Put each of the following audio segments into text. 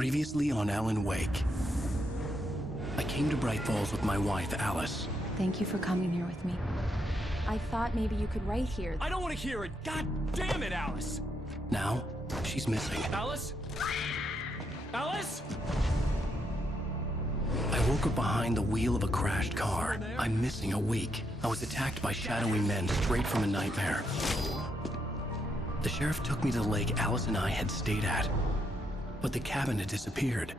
Previously on 앨런웨이크. I came to Bright Falls with my wife, Alice. Thank you for coming here with me. I thought maybe you could write here. I don't want to hear it! God damn it, Alice! Now, she's missing. Alice? Alice? I woke up behind the wheel of a crashed car. I'm missing a week. I was attacked by shadowy men straight from a nightmare. The sheriff took me to the lake Alice and I had stayed at, but the cabin had disappeared.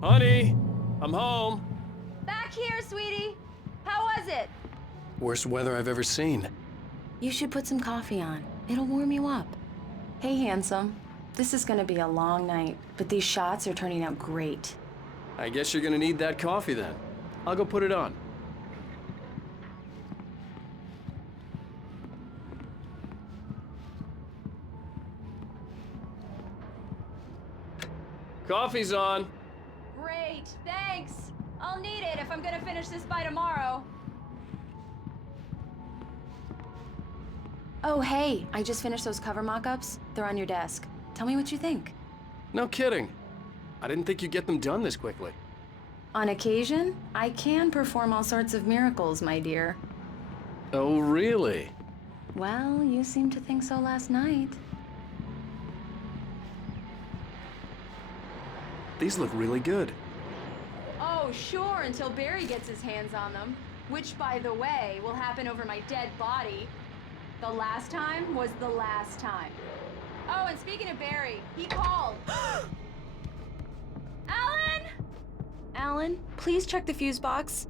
Honey, I'm home. Back here, sweetie. How was it? Worst weather I've ever seen. You should put some coffee on. It'll warm you up. Hey, handsome. This is gonna be a long night, but these shots are turning out great. I guess you're gonna need that coffee then. I'll go put it on. Coffee's on. Great, thanks. I'll need it if I'm gonna finish this by tomorrow. Oh, hey, I just finished those cover mock-ups. They're on your desk. Tell me what you think. No kidding. I didn't think you'd get them done this quickly. On occasion, I can perform all sorts of miracles, my dear. Oh, really? Well, you seemed to think so last night. These look really good. Oh, sure, until Barry gets his hands on them. Which, by the way, will happen over my dead body. The last time was the last time. Oh, and speaking of Barry, he called. Alan! Alan, please check the fuse box.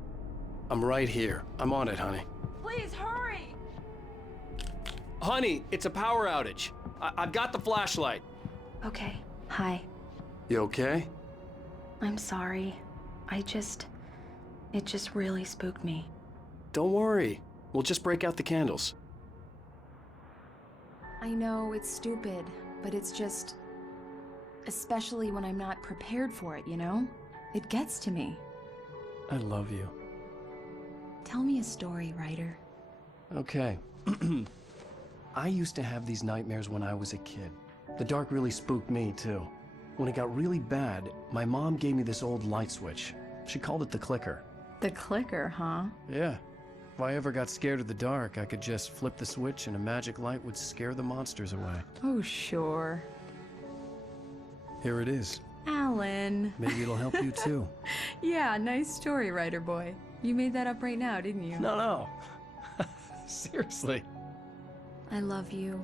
I'm right here. I'm on it, honey. Please, hurry! Honey, it's a power outage. I've got the flashlight. Okay, hi. You okay? I'm sorry. It just really spooked me. Don't worry. We'll just break out the candles. I know it's stupid, but it's just... especially when I'm not prepared for it, you know? It gets to me. I love you. Tell me a story, writer. Okay. I used to have these nightmares when I was a kid. The dark really spooked me, too. When it got really bad, my mom gave me this old light switch. She called it the clicker. The clicker, huh? Yeah. If I ever got scared of the dark, I could just flip the switch and a magic light would scare the monsters away. Oh, sure. Here it is. Alan. Maybe it'll help you too. Yeah, nice story, writer boy. You made that up right now, didn't you? No. Seriously. I love you,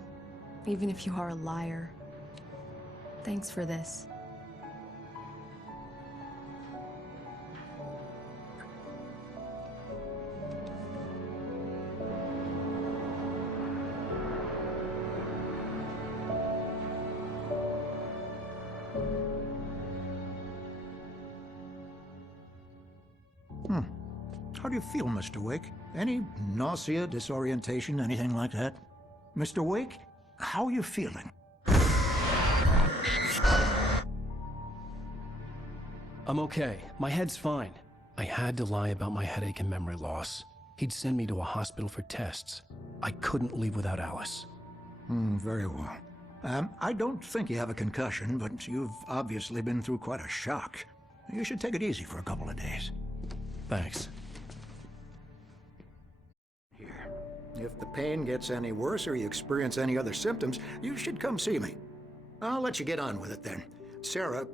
even if you are a liar. Thanks for this. How do you feel, Mr. Wake? Any nausea, disorientation, anything like that? Mr. Wake, how are you feeling? I'm okay. My head's fine. I had to lie about my headache and memory loss. He'd send me to a hospital for tests. I couldn't leave without Alice. Very well. I don't think you have a concussion, but you've obviously been through quite a shock. You should take it easy for a couple of days. Thanks. Here. If the pain gets any worse or you experience any other symptoms, you should come see me. I'll let you get on with it then. Sarah,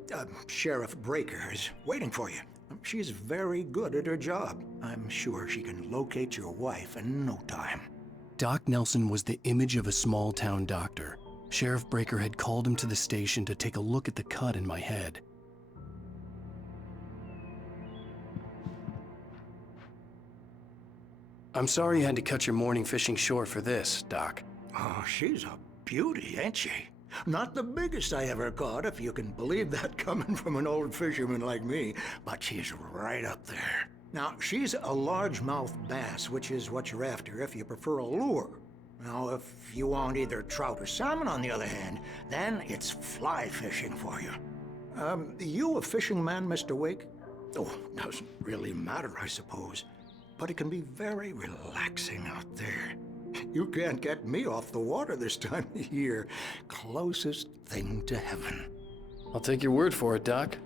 Sheriff Breaker, is waiting for you. She's very good at her job. I'm sure she can locate your wife in no time. Doc Nelson was the image of a small-town doctor. Sheriff Breaker had called him to the station to take a look at the cut in my head. I'm sorry you had to cut your morning fishing short for this, Doc. Oh, she's a beauty, ain't she? Not the biggest I ever caught, if you can believe that coming from an old fisherman like me, but she's right up there. Now, she's a largemouth bass, which is what you're after if you prefer a lure. Now, if you want either trout or salmon, on the other hand, then it's fly fishing for you. You a fishing man, Mr. Wake? Oh, doesn't really matter, I suppose. But it can be very relaxing out there. You can't get me off the water this time of year. Closest thing to heaven. I'll take your word for it, Doc.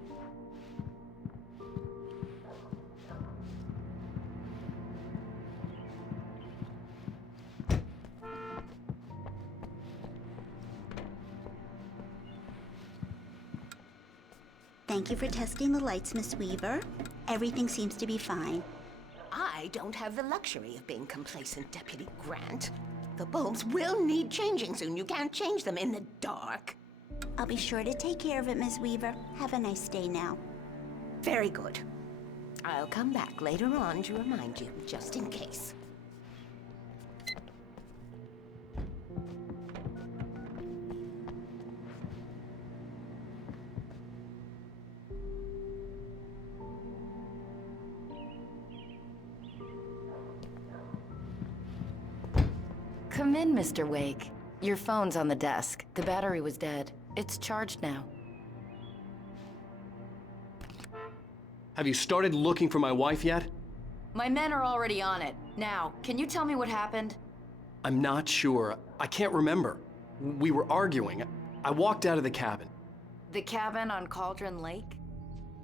Thank you for testing the lights, Miss Weaver. Everything seems to be fine. I don't have the luxury of being complacent, Deputy Grant. The bulbs will need changing soon. You can't change them in the dark. I'll be sure to take care of it, Miss Weaver. Have a nice day now. Very good. I'll come back later on to remind you, just in case. Come in, Mr. Wake. Your phone's on the desk. The battery was dead. It's charged now. Have you started looking for my wife yet? My men are already on it. Now, can you tell me what happened? I'm not sure. I can't remember. We were arguing. I walked out of the cabin. The cabin on Cauldron Lake?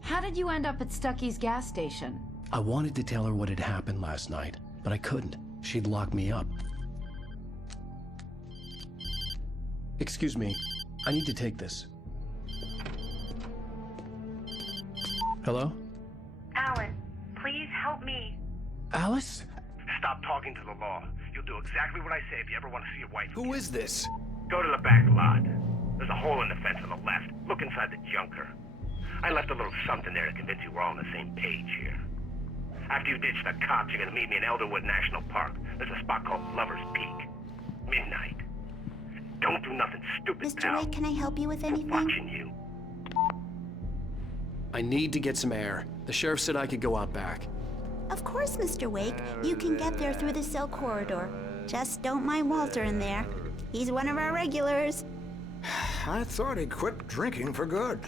How did you end up at Stucky's gas station? I wanted to tell her what had happened last night, but I couldn't. She'd locked me up. Excuse me. I need to take this. Hello? Alan, please help me. Alice? Stop talking to the law. You'll do exactly what I say if you ever want to see your wife. Who is this? Go to the back lot. There's a hole in the fence on the left. Look inside the junker. I left a little something there to convince you we're all on the same page here. After you ditch the cops, you're gonna meet me in Elderwood National Park. There's a spot called Lover's Peak. Midnight. Don't do nothing stupid, Mr. pal. Wake, can I help you with anything? Watching you. I need to get some air. The sheriff said I could go out back. Of course, Mr. Wake. You can get there through the cell corridor. Just don't mind Walter in there. He's one of our regulars. I thought he quit drinking for good.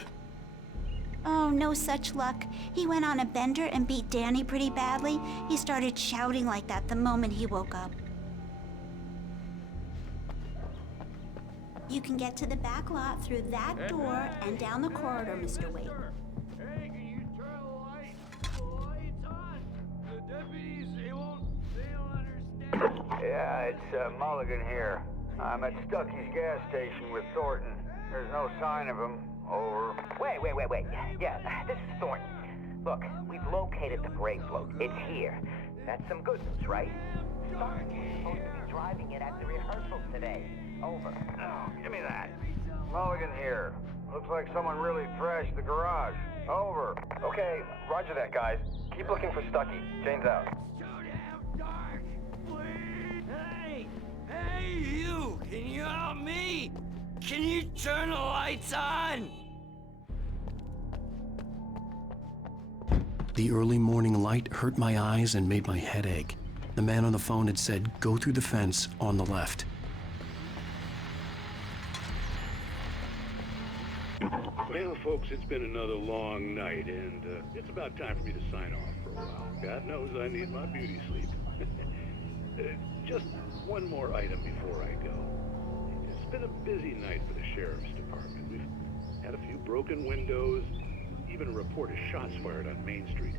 Oh, no such luck. He went on a bender and beat Danny pretty badly. He started shouting like that the moment he woke up. You can get to the back lot through that door and down the corridor, Mr. Wake. Hey, can you turn the lights on? The deputies, they don't understand. Yeah, it's Mulligan here. I'm at Stucky's gas station with Thornton. There's no sign of him. Over. Wait. Yeah, this is Thornton. Look, we've located the brake float. It's here. That's some good news, right? Stark is supposed to be driving it at the rehearsal today. Over. Oh, give me that. Mulligan here. Looks like someone really trashed the garage. Over. Okay, roger that, guys. Keep looking for Stucky. Jane's out. Shoot him, Dark, please. Hey, you! Can you help me? Can you turn the lights on? The early morning light hurt my eyes and made my head ache. The man on the phone had said, go through the fence on the left. Well, folks, it's been another long night, and it's about time for me to sign off for a while. God knows I need my beauty sleep. Just one more item before I go. It's been a busy night for the sheriff's department. We've had a few broken windows, even a report of shots fired on Main Street.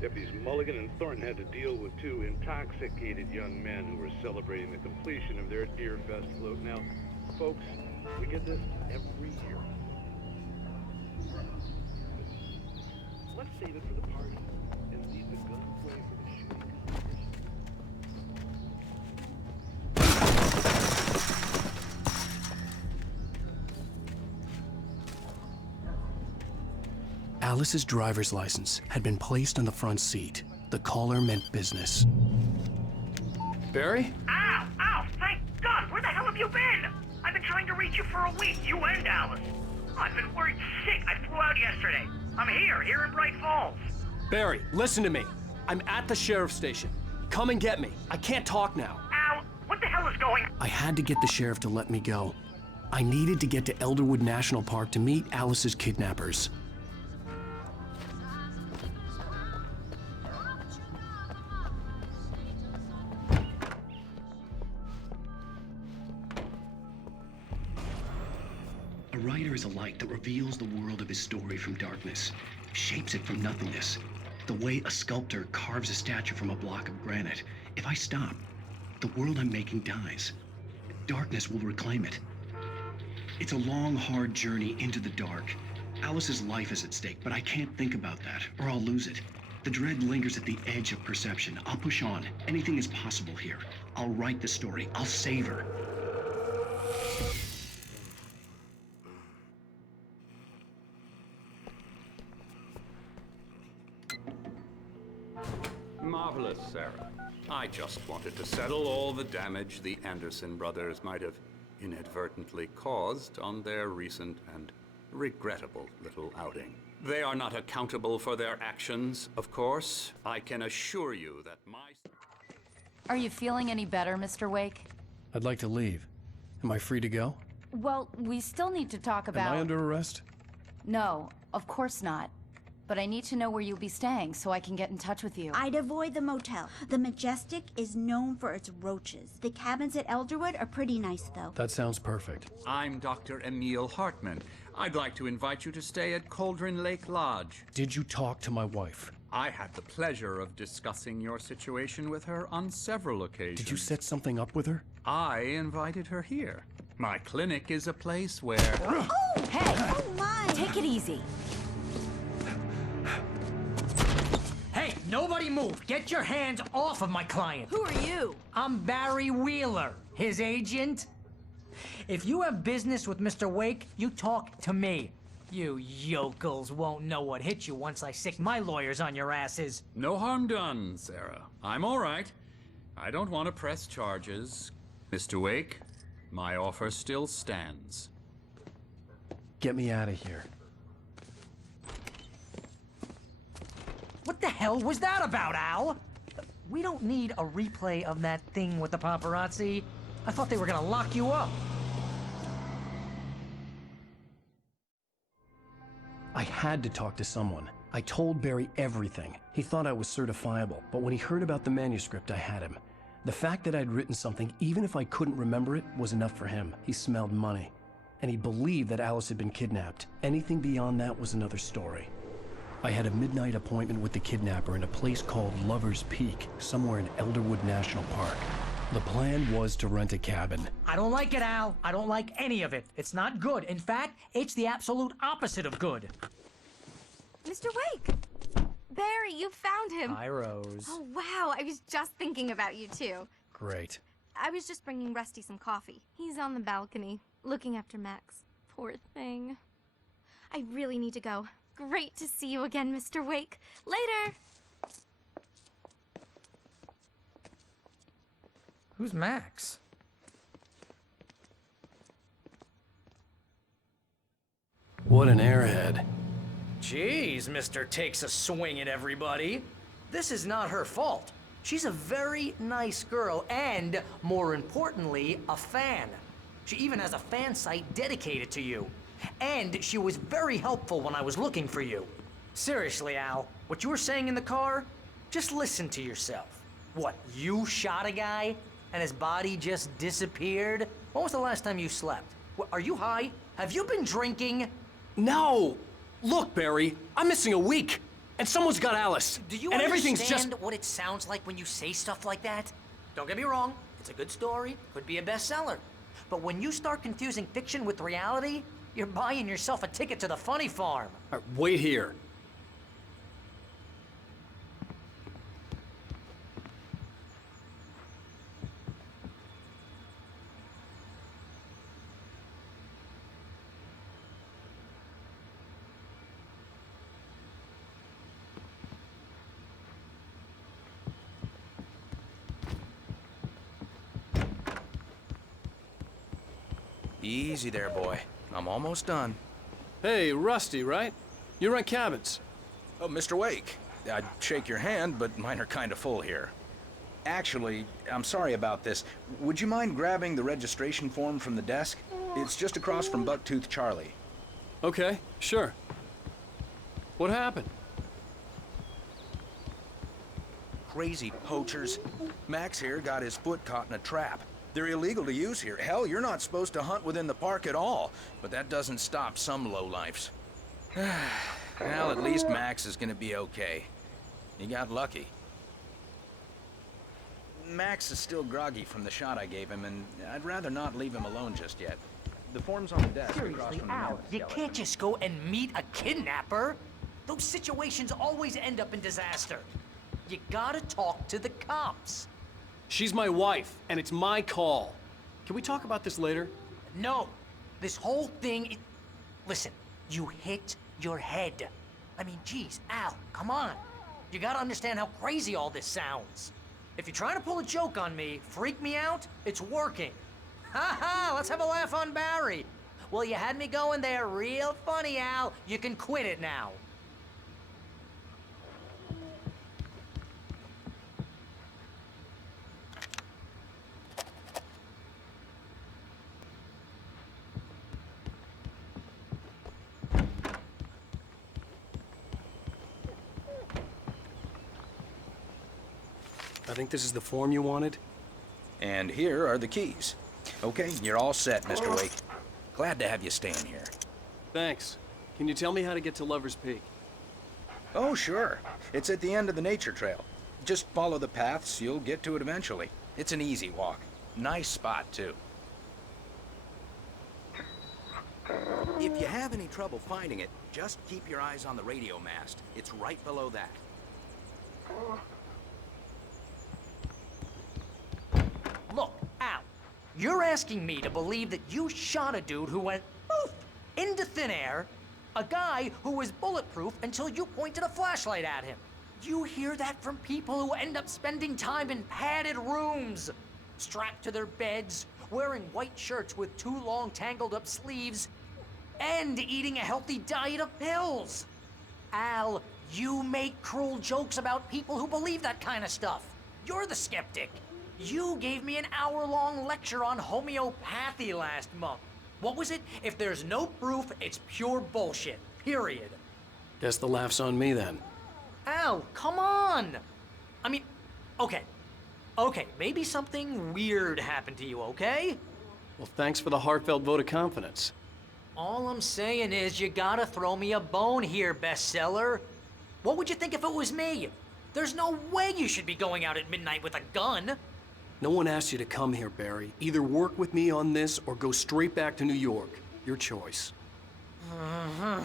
Deputies Mulligan and Thornton had to deal with two intoxicated young men who were celebrating the completion of their Deer Fest float. Now, folks, we get this every year. Let's save it for the party and leave the guns away for the shooting. Alice's driver's license had been placed on the front seat. The caller meant business. Barry? Ow! Thank God! Where the hell have you been? I've been trying to reach you for a week, you and Alice. I've been worried sick. I flew out yesterday. I'm here in Bright Falls. Barry, listen to me. I'm at the sheriff's station. Come and get me. I can't talk now. Al, what the hell is going on? I had to get the sheriff to let me go. I needed to get to Elderwood National Park to meet Alice's kidnappers. A writer is a light that reveals the world of his story from darkness, shapes it from nothingness. The way a sculptor carves a statue from a block of granite. If I stop, the world I'm making dies. Darkness will reclaim it. It's a long, hard journey into the dark. Alice's life is at stake, but I can't think about that, or I'll lose it. The dread lingers at the edge of perception. I'll push on. Anything is possible here. I'll write the story. I'll save her. Marvelous, Sarah. I just wanted to settle all the damage the Anderson brothers might have inadvertently caused on their recent and regrettable little outing. They are not accountable for their actions, of course. I can assure you that my... Are you feeling any better, Mr. Wake? I'd like to leave. Am I free to go? Well, we still need to talk about... Am I under arrest? No, of course not. But I need to know where you'll be staying so I can get in touch with you. I'd avoid the motel. The Majestic is known for its roaches. The cabins at Elderwood are pretty nice, though. That sounds perfect. I'm Dr. Emil Hartman. I'd like to invite you to stay at Cauldron Lake Lodge. Did you talk to my wife? I had the pleasure of discussing your situation with her on several occasions. Did you set something up with her? I invited her here. My clinic is a place where... Oh! Hey! Oh, my! Take it easy. Hey, nobody move! Get your hands off of my client! Who are you? I'm Barry Wheeler, his agent. If you have business with Mr. Wake, you talk to me. You yokels won't know what hit you once I sick my lawyers on your asses. No harm done, Sarah. I'm all right. I don't want to press charges. Mr. Wake, my offer still stands. Get me out of here. What the hell was that about, Al? We don't need a replay of that thing with the paparazzi. I thought they were gonna lock you up. I had to talk to someone. I told Barry everything. He thought I was certifiable, but when he heard about the manuscript, I had him. The fact that I'd written something, even if I couldn't remember it, was enough for him. He smelled money. And he believed that Alice had been kidnapped. Anything beyond that was another story. I had a midnight appointment with the kidnapper in a place called Lover's Peak, somewhere in Elderwood National Park. The plan was to rent a cabin. I don't like it, Al. I don't like any of it. It's not good. In fact, it's the absolute opposite of good. Mr. Wake! Barry, you found him! Hi, Rose. Oh, wow. I was just thinking about you, too. Great. I was just bringing Rusty some coffee. He's on the balcony, looking after Max. Poor thing. I really need to go. Great to see you again, Mr. Wake. Later! Who's Max? What an airhead. Jeez, Mr. Takes a swing at everybody. This is not her fault. She's a very nice girl and, more importantly, a fan. She even has a fan site dedicated to you. And she was very helpful when I was looking for you. Seriously, Al, what you were saying in the car? Just listen to yourself. What, you shot a guy and his body just disappeared? When was the last time you slept? What, are you high? Have you been drinking? No! Look, Barry, I'm missing a week. And someone's got Alice. Do you and understand everything's just... what it sounds like when you say stuff like that? Don't get me wrong, it's a good story, could be a bestseller. But when you start confusing fiction with reality, you're buying yourself a ticket to the funny farm. All right, wait here. Easy there, boy. I'm almost done. Hey, Rusty, right? You rent cabins. Oh, Mr. Wake. I'd shake your hand, but mine are kind of full here. Actually, I'm sorry about this. Would you mind grabbing the registration form from the desk? It's just across from Bucktooth Charlie. Okay, sure. What happened? Crazy poachers. Max here got his foot caught in a trap. They're illegal to use here. Hell, you're not supposed to hunt within the park at all. But that doesn't stop some lowlifes. Well, at least Max is gonna be okay. He got lucky. Max is still groggy from the shot I gave him, and I'd rather not leave him alone just yet. The form's on the desk across Seriously, from the Al, male you skeleton. can't just go and meet a kidnapper. Those situations always end up in disaster. You gotta talk to the cops. She's my wife, and it's my call. Can we talk about this later? No, this whole thing. Listen, you hit your head. I mean, geez, Al, come on. You gotta understand how crazy all this sounds. If you're trying to pull a joke on me, freak me out, it's working. Ha ha, let's have a laugh on Barry. Well, you had me going there real funny, Al. You can quit it now. I think this is the form you wanted. And here are the keys. Okay, you're all set, Mr. Wake. Glad to have you staying here. Thanks. Can you tell me how to get to Lover's Peak? Oh, sure. It's at the end of the nature trail. Just follow the paths, you'll get to it eventually. It's an easy walk. Nice spot, too. If you have any trouble finding it, just keep your eyes on the radio mast. It's right below that. Look, Al, you're asking me to believe that you shot a dude who went poof into thin air, a guy who was bulletproof until you pointed a flashlight at him. You hear that from people who end up spending time in padded rooms, strapped to their beds, wearing white shirts with too long tangled up sleeves, and eating a healthy diet of pills. Al, you make cruel jokes about people who believe that kind of stuff. You're the skeptic. You gave me an hour-long lecture on homeopathy last month. What was it? If there's no proof, it's pure bullshit. Period. Guess the laugh's on me then. Al, come on! I mean, okay. Okay, maybe something weird happened to you, okay? Well, thanks for the heartfelt vote of confidence. All I'm saying is you gotta throw me a bone here, bestseller. What would you think if it was me? There's no way you should be going out at midnight with a gun. No one asked you to come here, Barry. Either work with me on this or go straight back to New York. Your choice. Uh-huh.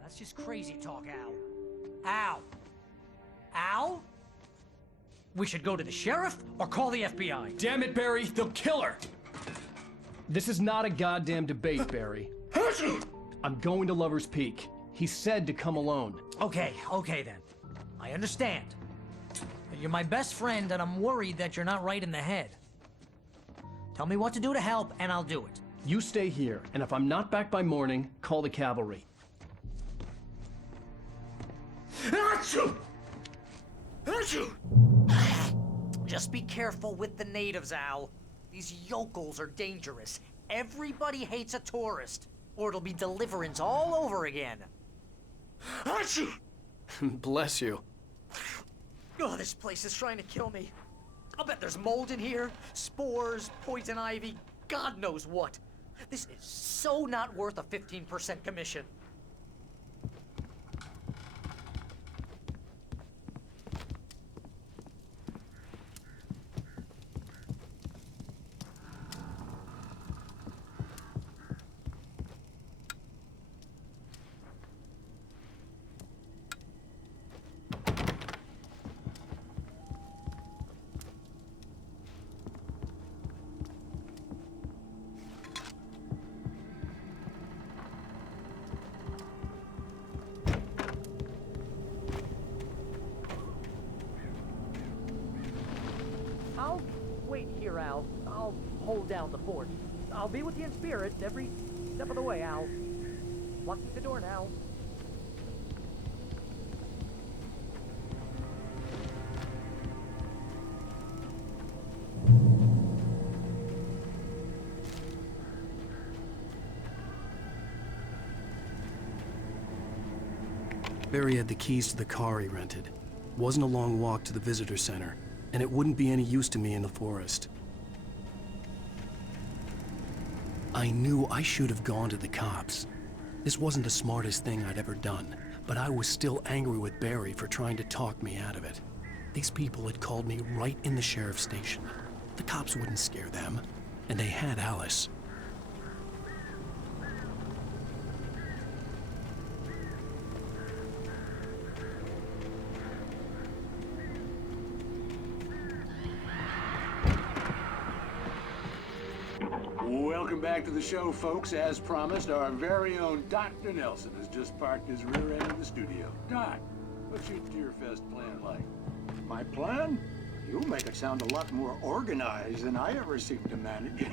That's just crazy talk, Al. Al! Al? We should go to the sheriff or call the FBI. Damn it, Barry! They'll kill her! This is not a goddamn debate, Barry. I'm going to Lover's Peak. He said to come alone. Okay then. I understand. But you're my best friend, and I'm worried that you're not right in the head. Tell me what to do to help, and I'll do it. You stay here, and if I'm not back by morning, call the cavalry. Just be careful with the natives, Al. These yokels are dangerous. Everybody hates a tourist, or it'll be Deliverance all over again. Bless you. Oh, this place is trying to kill me. I'll bet there's mold in here, spores, poison ivy, God knows what. This is so not worth a 15% commission. hold down the fort. I'll be with you in spirit every step of the way, Al. Locking the door now. Barry had the keys to the car he rented. Wasn't a long walk to the visitor center, and it wouldn't be any use to me in the forest. I knew I should have gone to the cops. This wasn't the smartest thing I'd ever done, but I was still angry with Barry for trying to talk me out of it. These people had called me right in the sheriff's station. The cops wouldn't scare them, and they had Alice. Welcome back to the show, folks. As promised, our very own Dr. Nelson has just parked his rear end in the studio. Doc, what's your Deerfest plan like? My plan? You make it sound a lot more organized than I ever seem to manage.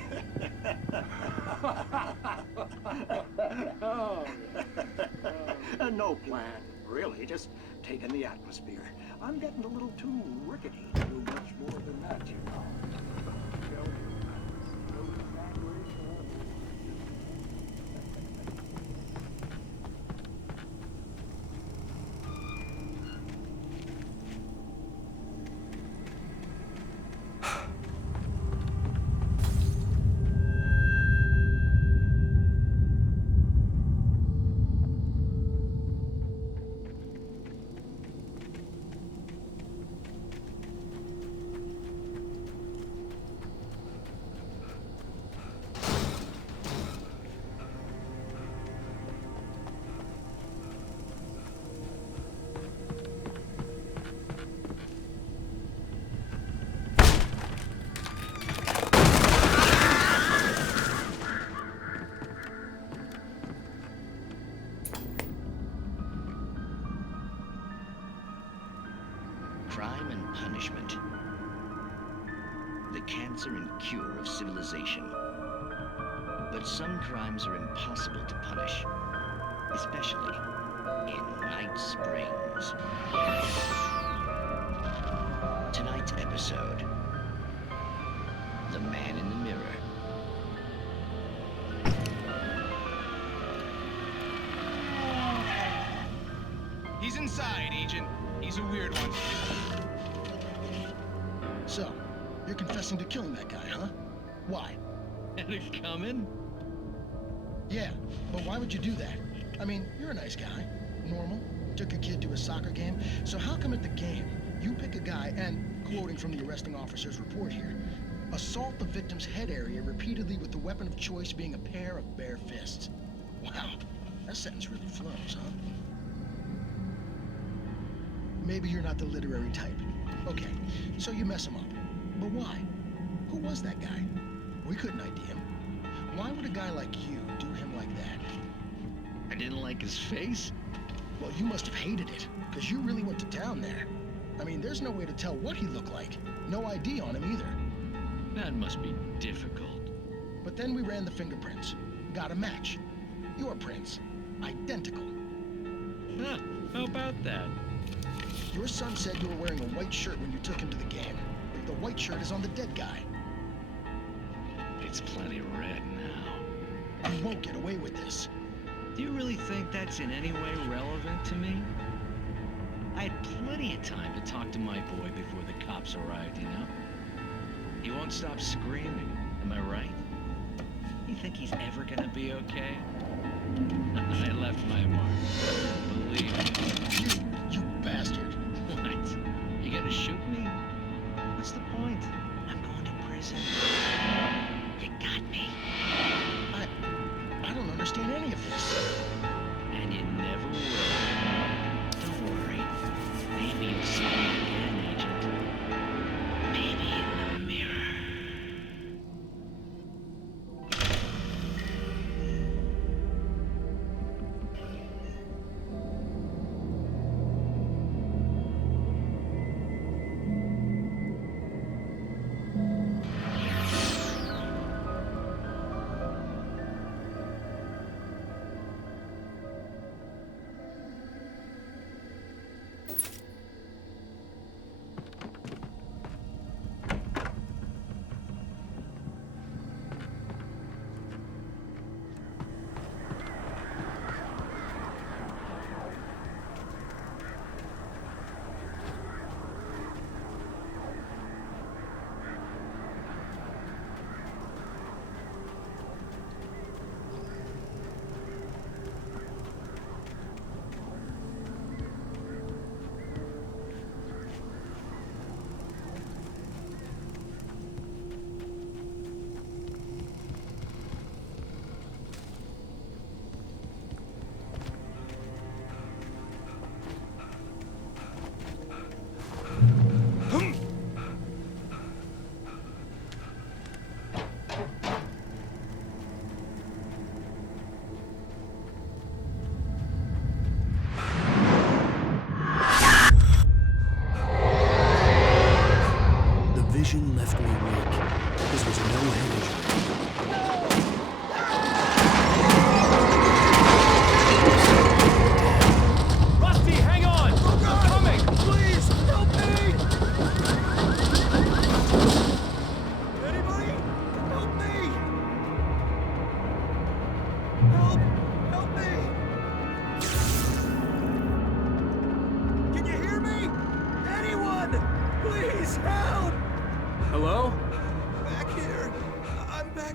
No plan, really. Just taking the atmosphere. I'm getting a little too rickety to do much more than that, you know. Crime and punishment. The cancer and cure of civilization. But some crimes are impossible to punish, especially in Night Springs. Tonight's episode, The Man in the Mirror. He's inside, Agent. He's a weird one. So, you're confessing to killing that guy, huh? Why? Had it coming? Yeah, but why would you do that? I mean, you're a nice guy. Normal. Took a kid to a soccer game. So how come at the game, you pick a guy and, quoting from the arresting officer's report here, assault the victim's head area repeatedly with the weapon of choice being a pair of bare fists? Wow, that sentence really flows, huh? Maybe you're not the literary type. Okay, so you mess him up. But why? Who was that guy? We couldn't ID him. Why would a guy like you do him like that? I didn't like his face? Well, you must have hated it, because you really went to town there. I mean, there's no way to tell what he looked like. No ID on him either. That must be difficult. But then we ran the fingerprints. Got a match. Your prints. Identical. Huh, how about that? Your son said you were wearing a white shirt when you took him to the game. The white shirt is on the dead guy. It's plenty red now. You won't get away with this. Do you really think that's in any way relevant to me? I had plenty of time to talk to my boy before the cops arrived, you know? He won't stop screaming, am I right? You think he's ever gonna be okay? I left my mark. Believe me. You bastard. What? You gonna shoot me? What's the point? I'm going to prison. You got me. I don't understand any of this. And you never will. Don't worry. Maybe you'll see me again, Agent. Maybe in the mirror.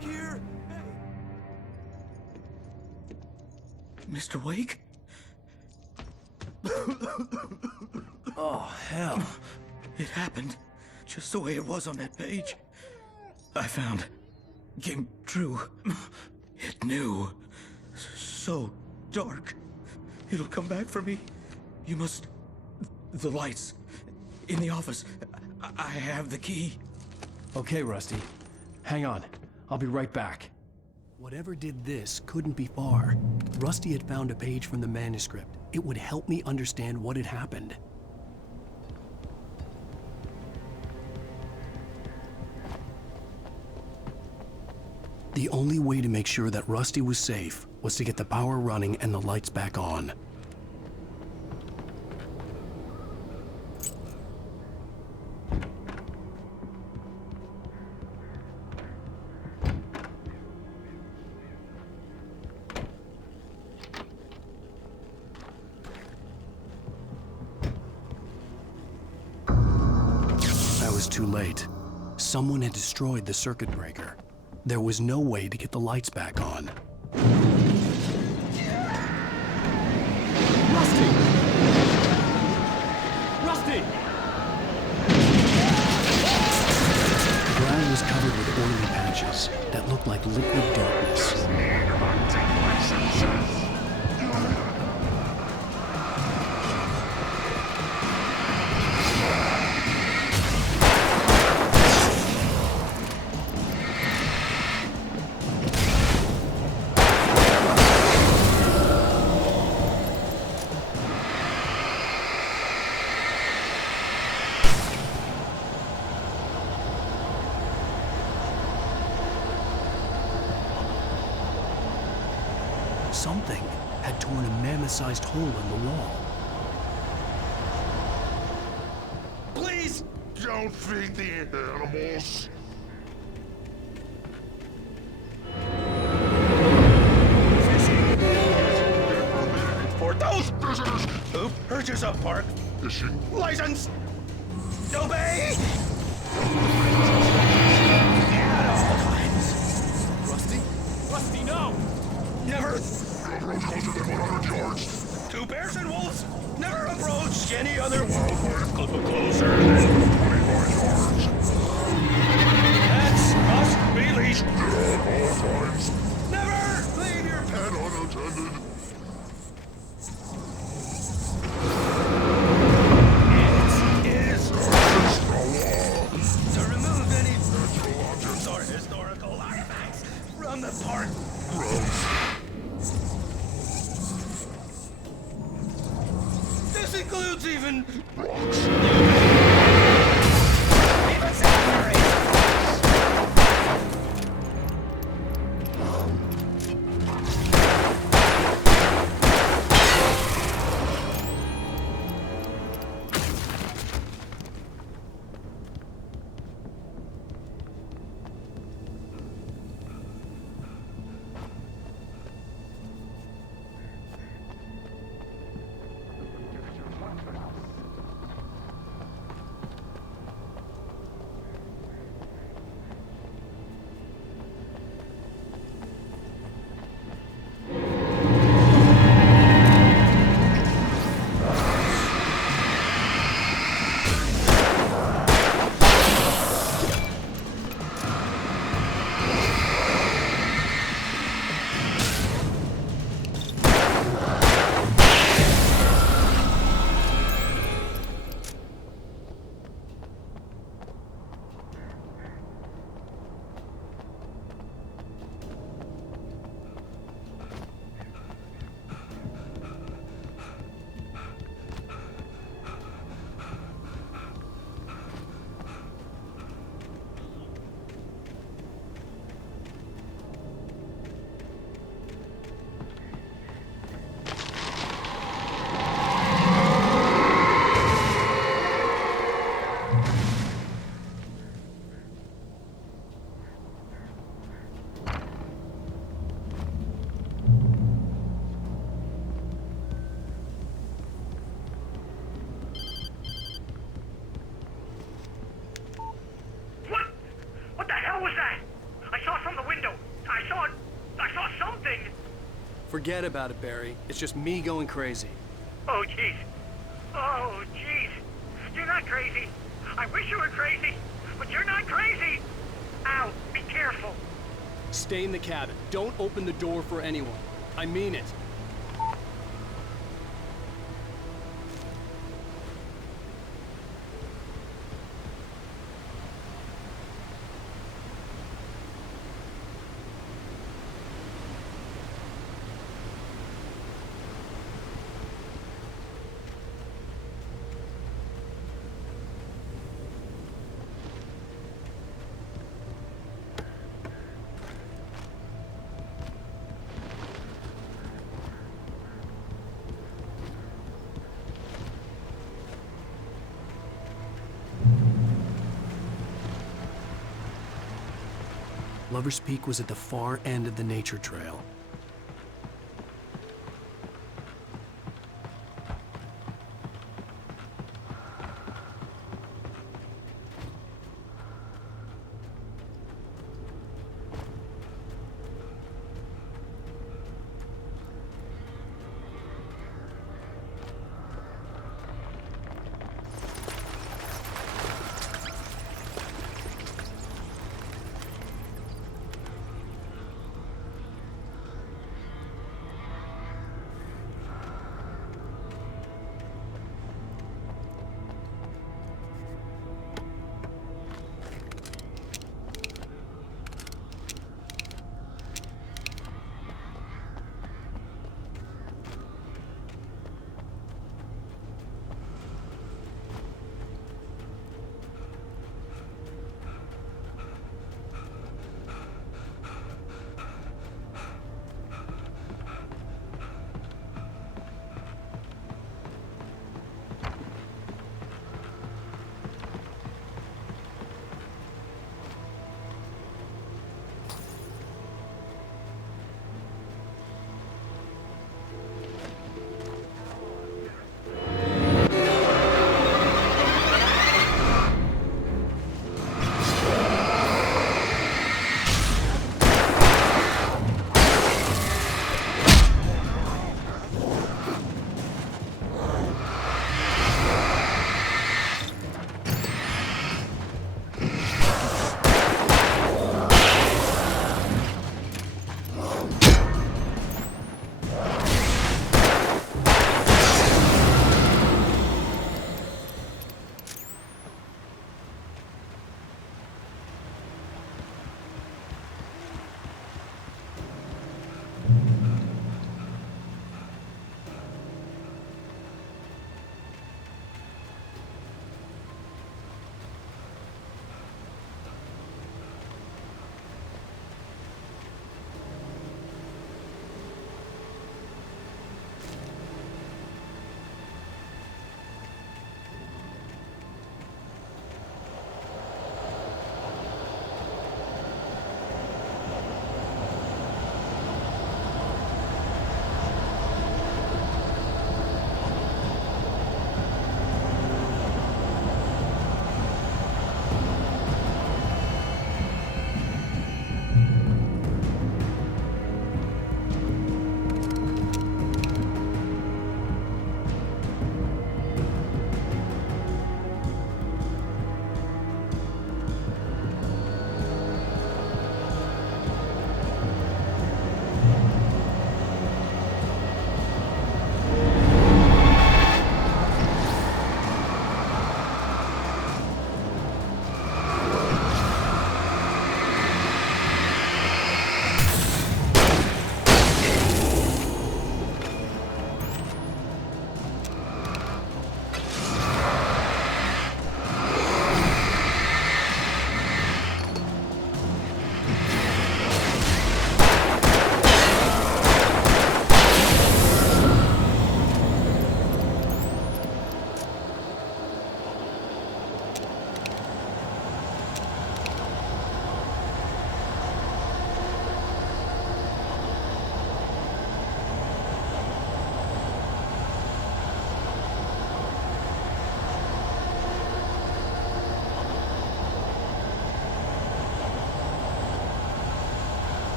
back here? Mr. Wake? Oh, hell. It happened just the way it was on that page. I found. Came true. It knew. So dark. It'll come back for me. You must... The lights. In the office. I have the key. Okay, Rusty. Hang on. I'll be right back. Whatever did this couldn't be far. Rusty had found a page from the manuscript. It would help me understand what had happened. The only way to make sure that Rusty was safe was to get the power running and the lights back on. I was too late. Someone had destroyed the circuit breaker. There was no way to get the lights back on. Rusty! Rusty! The ground was covered with oily patches that looked like liquid darkness. Something had torn a mammoth-sized hole in the wall. Please! Don't feed the animals! For those visitors who purchase a park license, obey! At all times. Rusty? Rusty, no! Never. Two bears and wolves never approach any other wildlife closer than 25 yards. That's must be leashed. At all times. Never leave your pet unattended. It is to remove any natural objects or historical artifacts from the park. This includes even rocks. Even cemeteries. Forget about it, Barry. It's just me going crazy. Oh, jeez. Oh, jeez. You're not crazy. I wish you were crazy, but you're not crazy. Ow, be careful. Stay in the cabin. Don't open the door for anyone. I mean it. Lover's Peak was at the far end of the nature trail.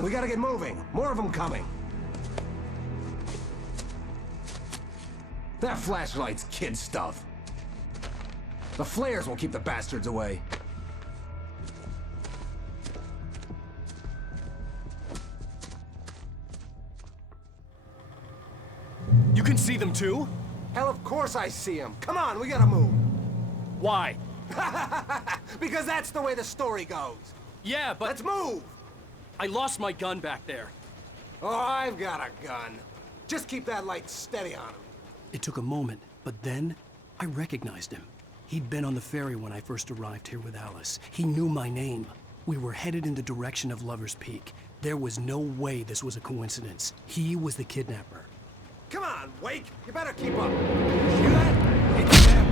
on, we gotta get moving. More of them coming. That flashlight's kid stuff. The flares will keep the bastards away. You can see them too? Hell, of course I see them. Come on, we gotta move. Why? Because that's the way the story goes. Yeah, but... Let's move! I lost my gun back there. Oh, I've got a gun. Just keep that light steady on him. It took a moment, but then I recognized him. He'd been on the ferry when I first arrived here with Alice. He knew my name. We were headed in the direction of Lover's Peak. There was no way this was a coincidence. He was the kidnapper. Come on, Wake! You better keep up. Hear that? It's them.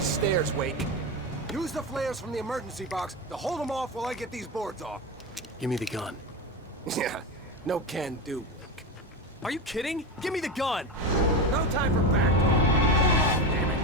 Stairs, Wake. Use the flares from the emergency box to hold them off while I get these boards off. Give me the gun. Yeah, no can do, Wake. Are you kidding? Give me the gun! No time for back talk. Hold them off, damn it.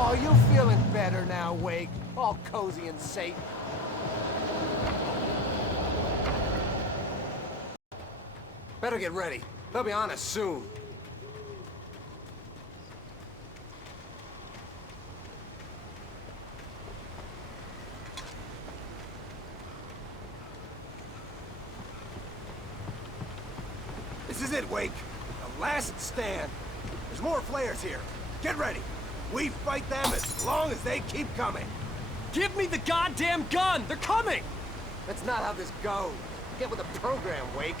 Oh, you feeling better now, Wake? All cozy and safe. Better get ready. They'll be on us soon. This is it, Wake. The last stand. There's more flares here. Get ready. We fight them as long as they keep coming. Give me the goddamn gun! They're coming! That's not how this goes. Get with the program, Wake.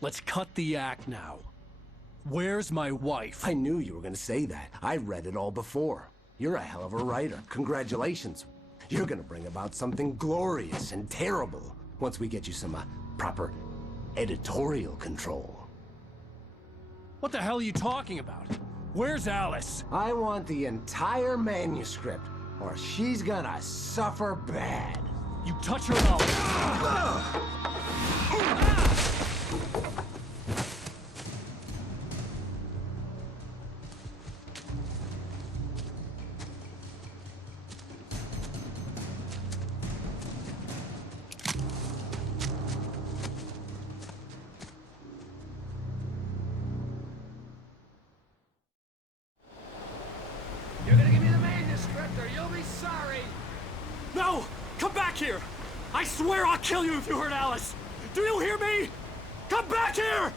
Let's cut the act now. Where's my wife? I knew you were gonna say that. I read it all before. You're a hell of a writer. Congratulations. You're gonna bring about something glorious and terrible once we get you some proper editorial control. What the hell are you talking about? Where's Alice? I want the entire manuscript, or she's gonna suffer bad. You touch her mouth. You're gonna give me the manuscript or you'll be sorry! No! Come back here! I swear I'll kill you if you hurt Alice! Do you hear me? Come back here!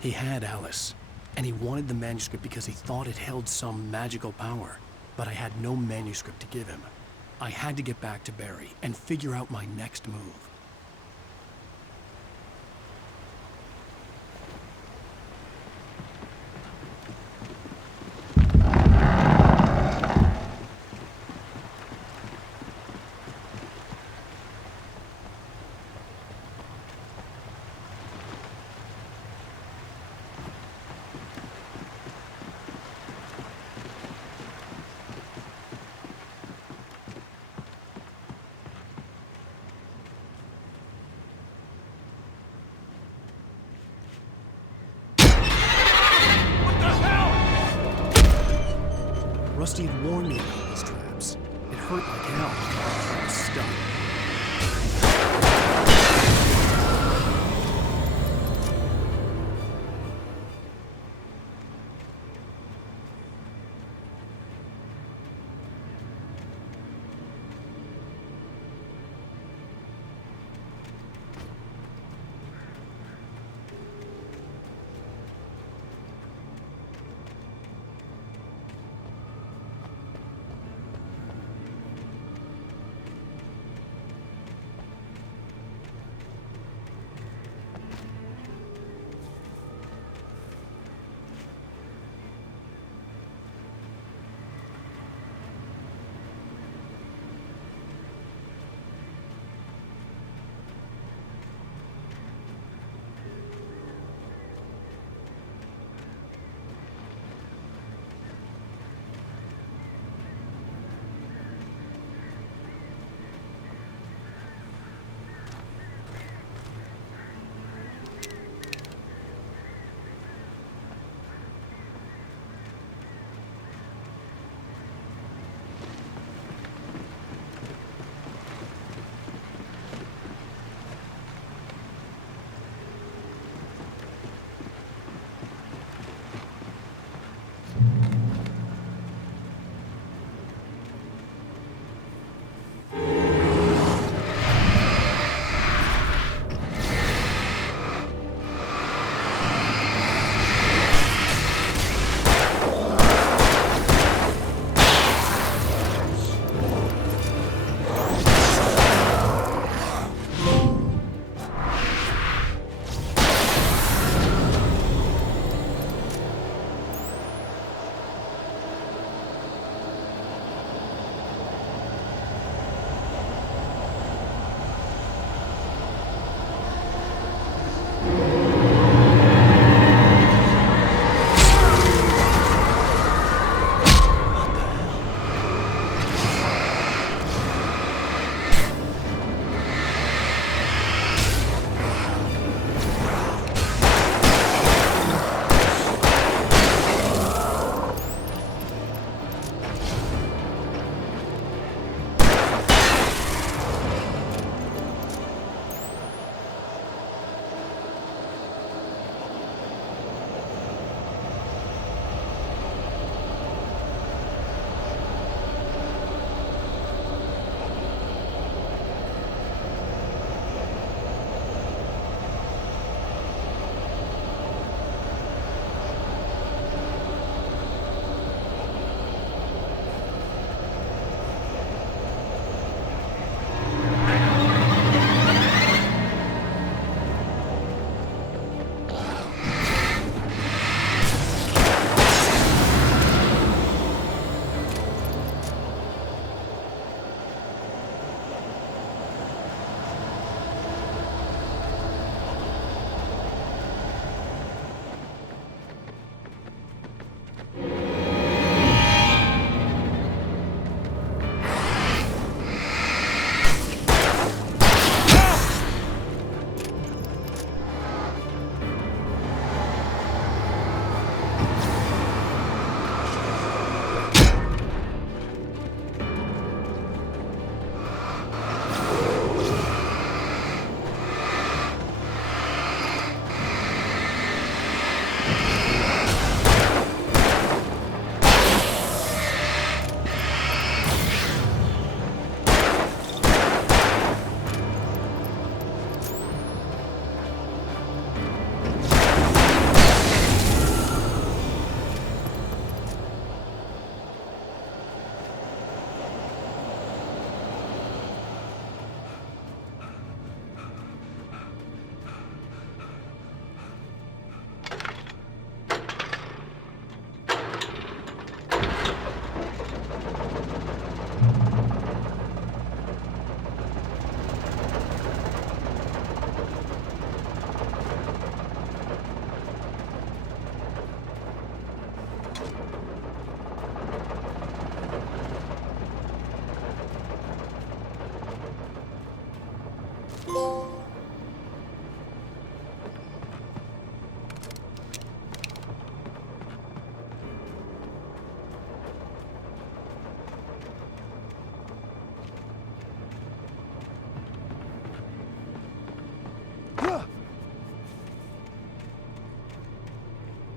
He had Alice, and he wanted the manuscript because he thought it held some magical power. But I had no manuscript to give him. I had to get back to Barry and figure out my next move. Rusty had warned me about these traps. It hurt like hell. I was stuck.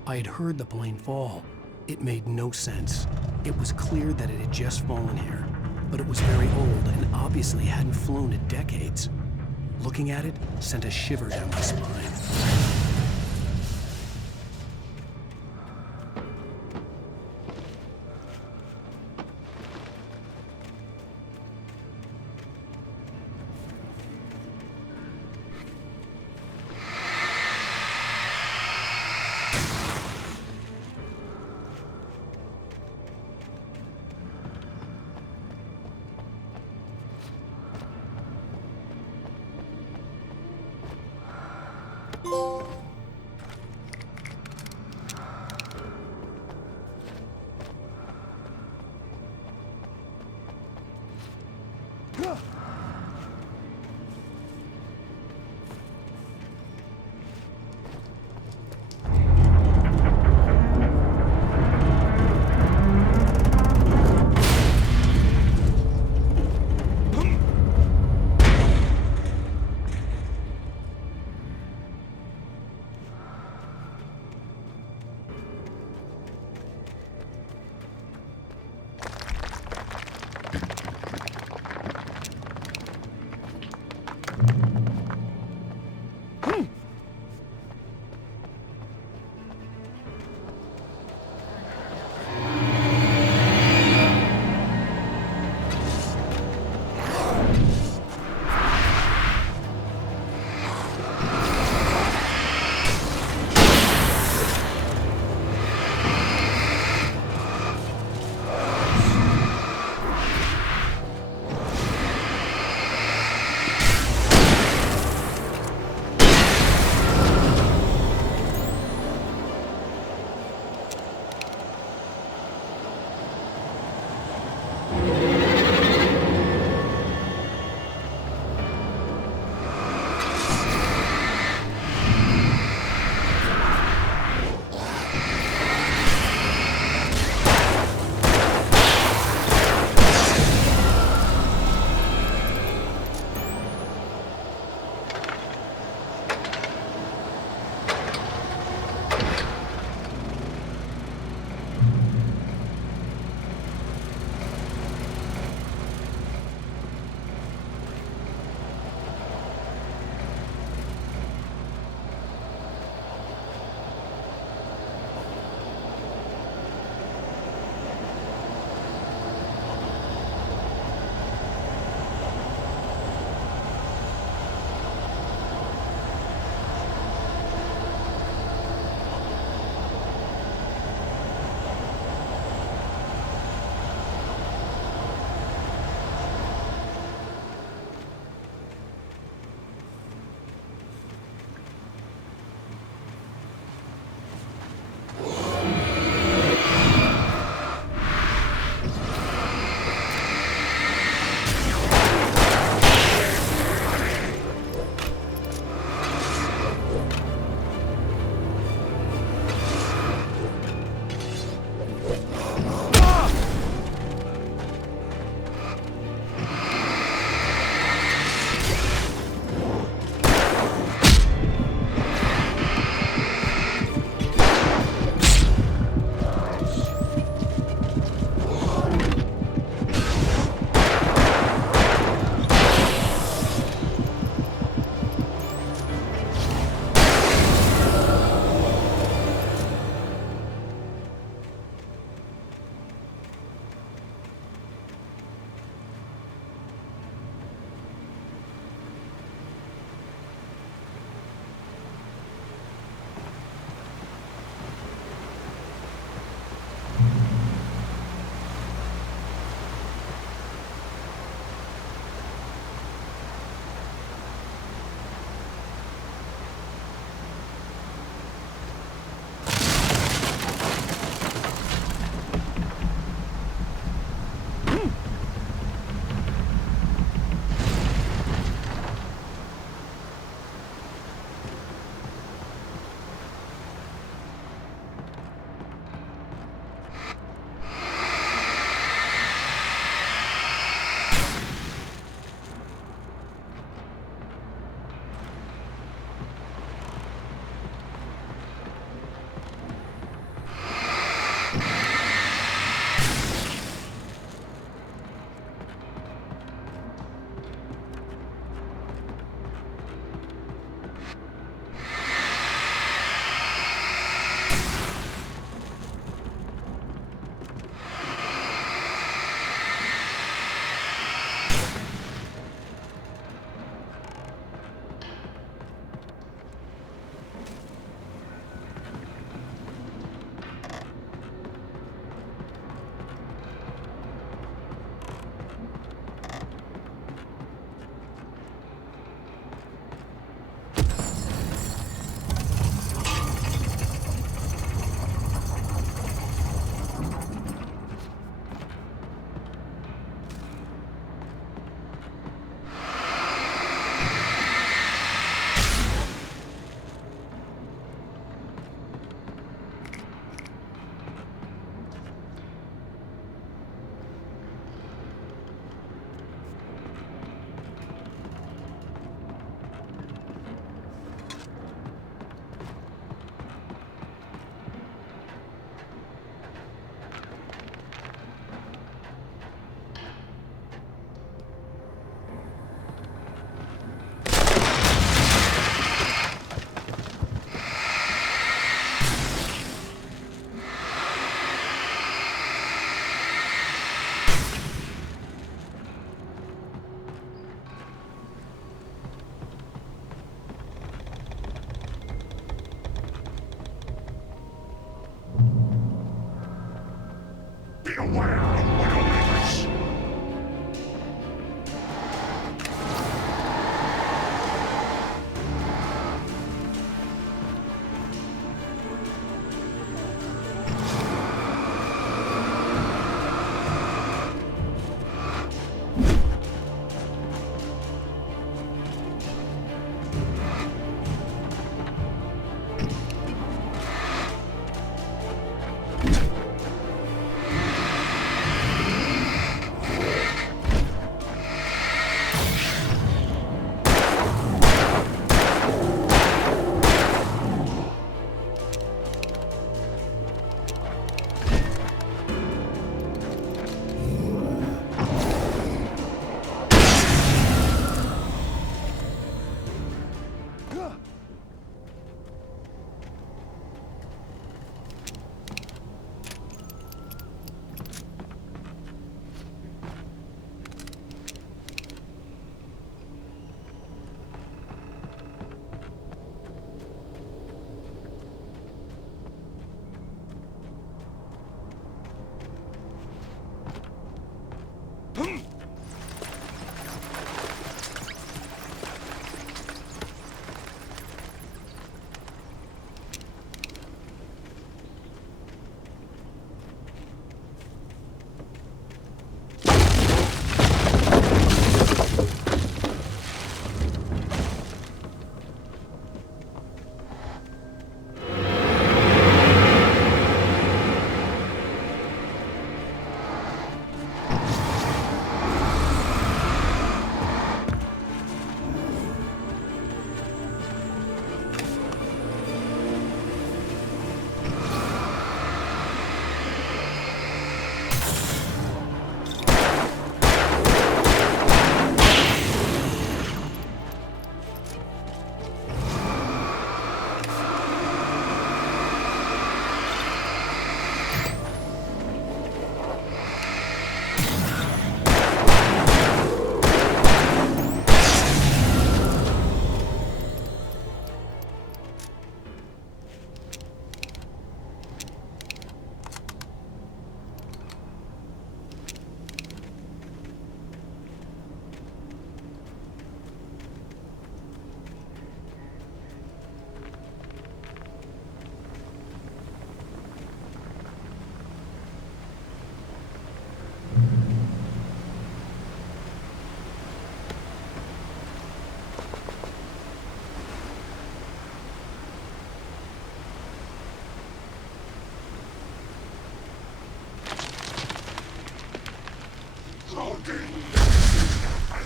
I had heard the plane fall. It made no sense. It was clear that it had just fallen here, but it was very old and obviously hadn't flown in decades. Looking at it sent a shiver down my spine.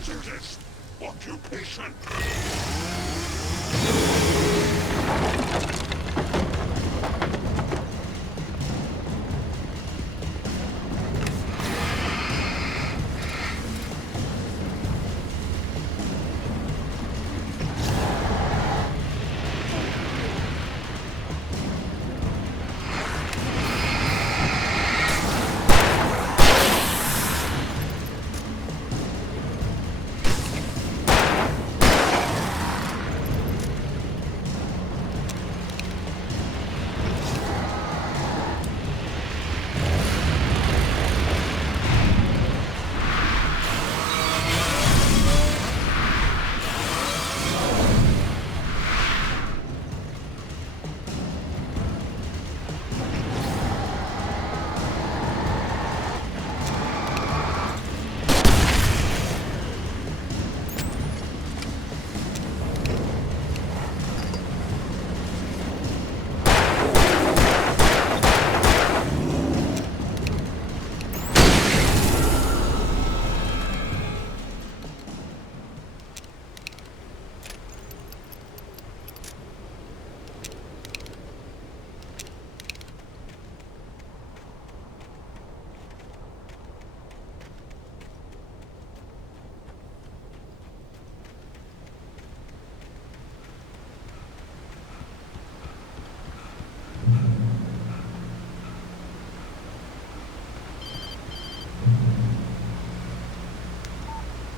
hazardous occupation.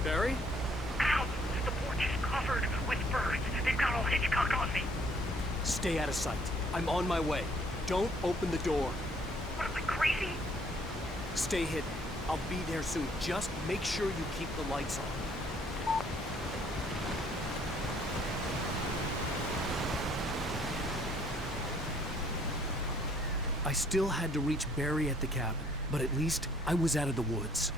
Barry? Ow! The porch is covered with birds. They've got all Hitchcock on me. Stay out of sight. I'm on my way. Don't open the door. What am I, crazy? Stay hidden. I'll be there soon. Just make sure you keep the lights on. I still had to reach Barry at the cabin, but at least I was out of the woods.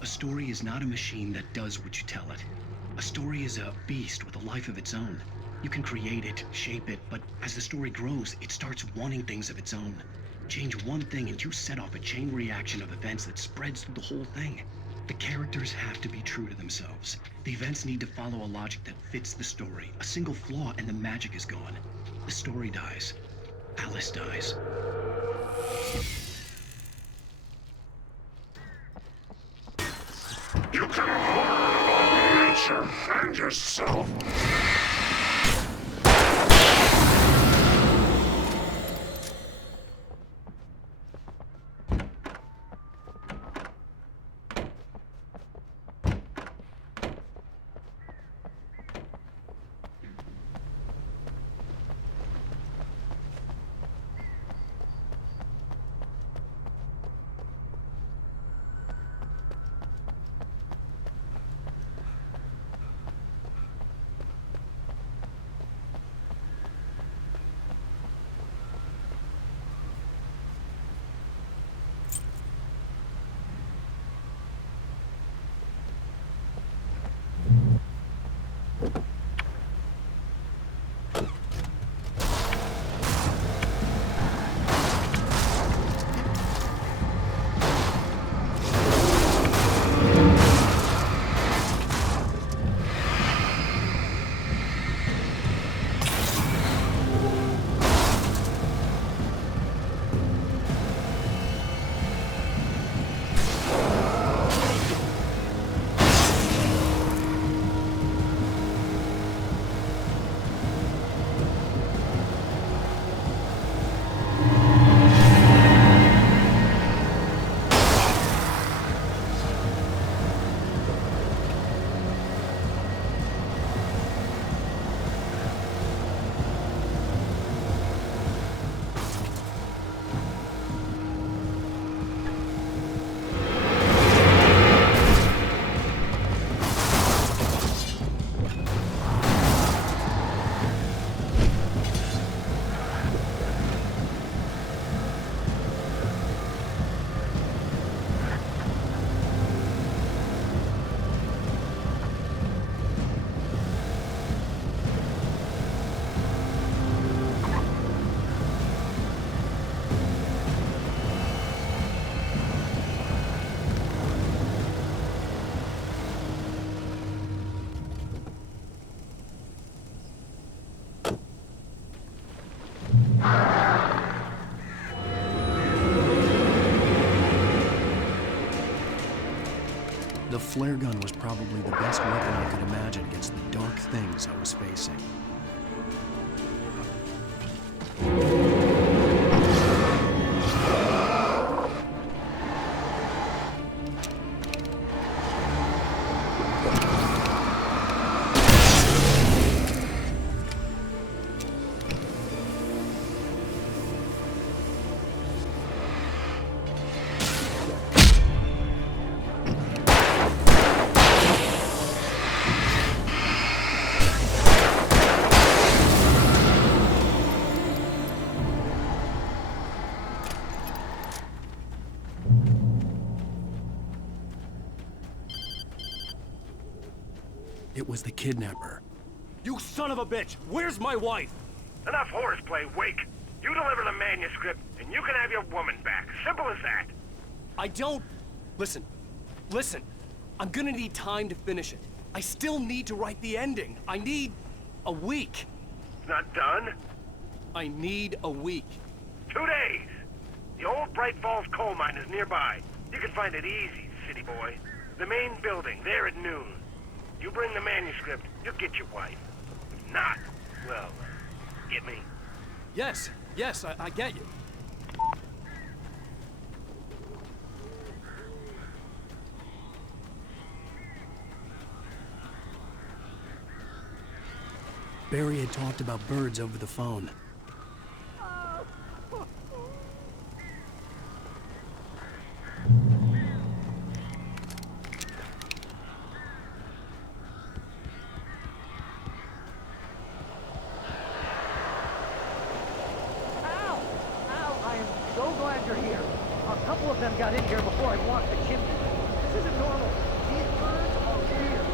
A story is not a machine that does what you tell it. A story is a beast with a life of its own. You can create it, shape it, but as the story grows, it starts wanting things of its own. Change one thing and you set off a chain reaction of events that spreads through the whole thing. The characters have to be true to themselves. The events need to follow a logic that fits the story. A single flaw and the magic is gone. The story dies. Alice dies. You can horror nature and yourself. The flare gun was probably the best weapon I could imagine against the dark things I was facing. It was the kidnapper. You son of a bitch! Where's my wife? Enough horseplay, Wake. You deliver the manuscript, and you can have your woman back. Simple as that. I don't... Listen. I'm gonna need time to finish it. I still need to write the ending. I need a week. It's not done? I need a week. 2 days! The old Bright Falls coal mine is nearby. You can find it easy, city boy. The main building, there at noon. You bring the manuscript, you'll get your wife. If not, well, get me? Yes, I get you. Barry had talked about birds over the phone. I am so glad you're here. A couple of them got in here before I blocked the chimney. This isn't normal. These birds are weird.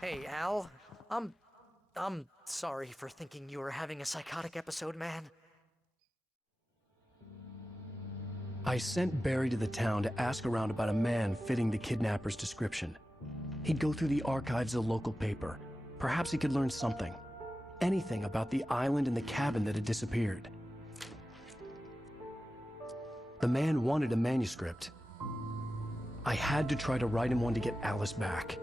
Hey, Al. I'm sorry for thinking you were having a psychotic episode, man. I sent Barry to the town to ask around about a man fitting the kidnapper's description. He'd go through the archives of the local paper. Perhaps he could learn something. Anything about the island and the cabin that had disappeared. The man wanted a manuscript. I had to try to write him one to get Alice back.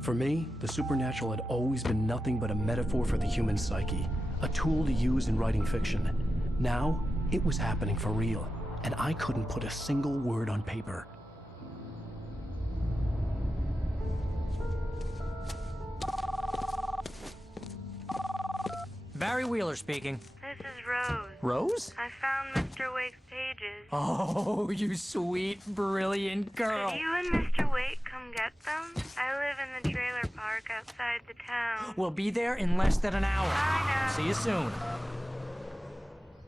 For me, the supernatural had always been nothing but a metaphor for the human psyche, a tool to use in writing fiction. Now, it was happening for real, and I couldn't put a single word on paper. Barry Wheeler speaking. This is Rose. Rose? I found Mr. Wake's pages. Oh, you sweet, brilliant girl. Could you and Mr. Wake come get them? I live in the trailer park outside the town. We'll be there in less than an hour. Bye now. See you soon.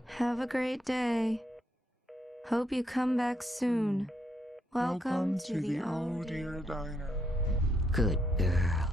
Have a great day. Hope you come back soon. Welcome to the Oh Dear Diner. Good girl.